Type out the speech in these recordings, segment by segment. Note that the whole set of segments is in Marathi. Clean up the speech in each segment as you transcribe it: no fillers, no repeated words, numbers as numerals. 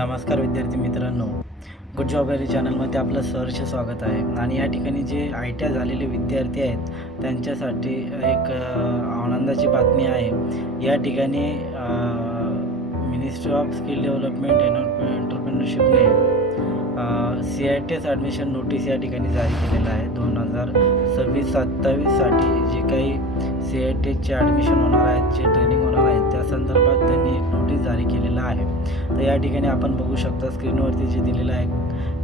नमस्कार विद्यार्थी मित्रांनो, गुड जॉब वॅली चॅनलमध्ये आपलं सहर्ष स्वागत आहे. आणि या ठिकाणी जे ITI झालेले विद्यार्थी आहेत त्यांच्यासाठी एक आनंदाची बातमी आहे. या ठिकाणी ministry of skill development and एंटरप्रेन्योरशिपने CITS ॲडमिशन नोटीस या ठिकाणी जारी केलेलं आहे. 2026-27साठी जे काही CITSचे ॲडमिशन होणार आहेत, जे ट्रेनिंग होणार आहेत त्या संदर्भात त्यांनी एक नोटीस जारी केलेलं आहे. तर या ठिकाणी आपण बघू शकता स्क्रीनवरती जे दिलेलं आहे,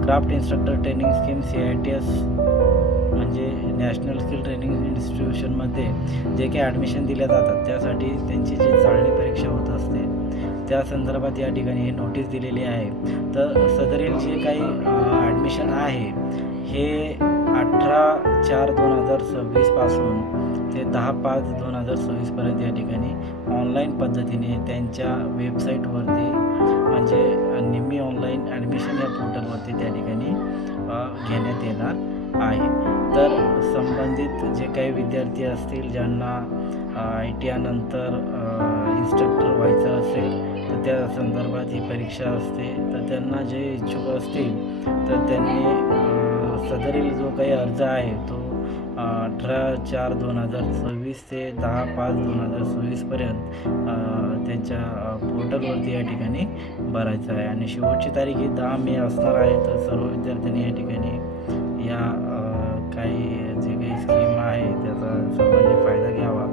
craft instructor training scheme CITS म्हणजे नॅशनल स्किल ट्रेनिंग इन्स्टिट्यूशनमध्ये जे काही ॲडमिशन दिल्या जातात त्यासाठी त्यांची जी चाळणी परीक्षा होत असते त्या संदर्भात या ठिकाणी ही नोटीस दिलेली आहे. तर सदरील जे काही ॲडमिशन आहे हे 18/4/2026 पासून ते 10/5/2026 या ठिकाणी ऑनलाईन पद्धतीने त्यांच्या वेबसाईटवरती म्हणजे निम्मी ऑनलाईन ॲडमिशन या पोर्टलवरती त्या ठिकाणी घेण्यात येणार आहे. तर संबंधित जे काही विद्यार्थी असतील ज्यांना ITI नंतर इन्स्ट्रक्टर व्हायचं असेल तर त्या संदर्भात ही परीक्षा असते. तर त्यांना जे इच्छुक असतील तर त्यांनी सदरील जो काही अर्ज आहे तो 18/4/2026 ते 10/5/2026 त्यांच्या पोर्टलवरती या ठिकाणी भरायचं आहे. आणि शेवटची तारीख ही 10 मे असणार आहे. तर सर्व विद्यार्थ्यांनी या ठिकाणी या काही जे काही स्कीम आहे त्याचा सर्वांनी फायदा घ्यावा.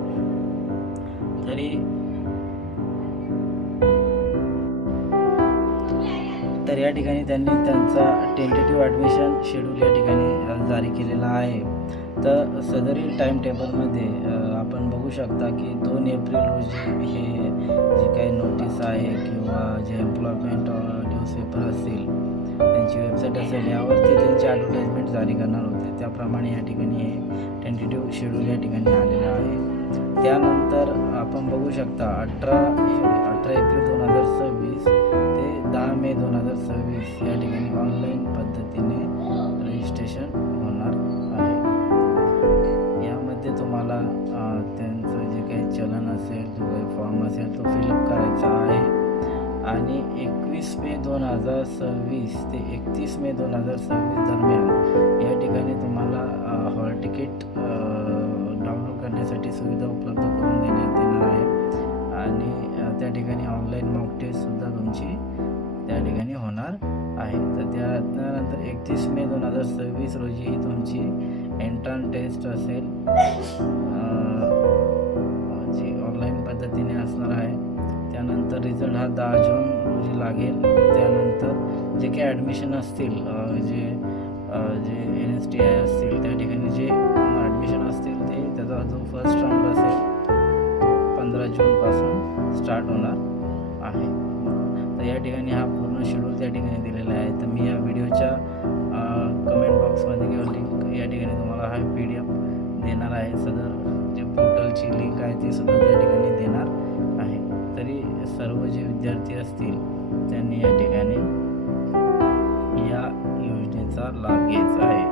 तर या ठिकाणी त्यांनी त्यांचा टेंटेटिव्ह ॲडमिशन शेड्यूल या ठिकाणी जारी केलेला आहे. तर सदरील टाईम टेबलमध्ये आपण बघू शकता की 2 एप्रिल रोजी हे जे काही नोटीस आहे किंवा जे एम्प्लॉयमेंट न्यूजपेपर असतील त्यांची वेबसाईट असेल यावरती त्यांची ॲडव्हर्टाईजमेंट जारी करणार होते. त्याप्रमाणे या ठिकाणी हे टेंटेटिव्ह शेड्यूल या ठिकाणी आलेलं आहे. त्यानंतर आपण बघू शकता 18 एप्रिल 2026 ते 10 मे 2026 या ठिकाणी ऑनलाईन पद्धतीने रजिस्ट्रेशन होणार आहे. यामध्ये तुम्हाला त्यांचं जे काही चलन असेल जो काही फॉर्म असेल तो फिलअप करायचा आहे. आणि 21 मे 2026 ते 31 मे 2026 दरम्यान या ठिकाणी तुम्हाला हॉल तिकीट डाउनलोड करण्यासाठी सुविधा उपलब्ध करून देण्यात येणार आहे. आणि त्या ठिकाणी ऑनलाईन मॉक टेस्टसुद्धा तुमची त्या ठिकाणी होणार आहे. तर त्यानंतर 31 मे 2026 रोजी ही तुमची एंट्रन्स टेस्ट असेल जी ऑनलाईन पद्धतीने असणार आहे. त्यानंतर रिझल्ट हा 10 जून रोजी लागेल. त्यानंतर जे काही ॲडमिशन असतील जे NSTI असतील त्या ठिकाणी जे ॲडमिशन असतील ते त्याचा जो फर्स्ट राऊंड असेल तो 15 जूनपासून स्टार्ट होणार आहे. तर या ठिकाणी हा पूर्ण शेड्यूल त्या ठिकाणी दिलेला आहे. तर मी या व्हिडिओच्या कमेंट बॉक्समध्ये किंवा लिंक या ठिकाणी तुम्हाला हा PDF देणार आहे. सदर जे पोर्टलची लिंक आहे ती सुद्धा त्या ठिकाणी देणार आहे. तरी सर्व जे विद्यार्थी असतील त्यांनी या ठिकाणी या योजनेचा लाभ घ्यायचा आहे.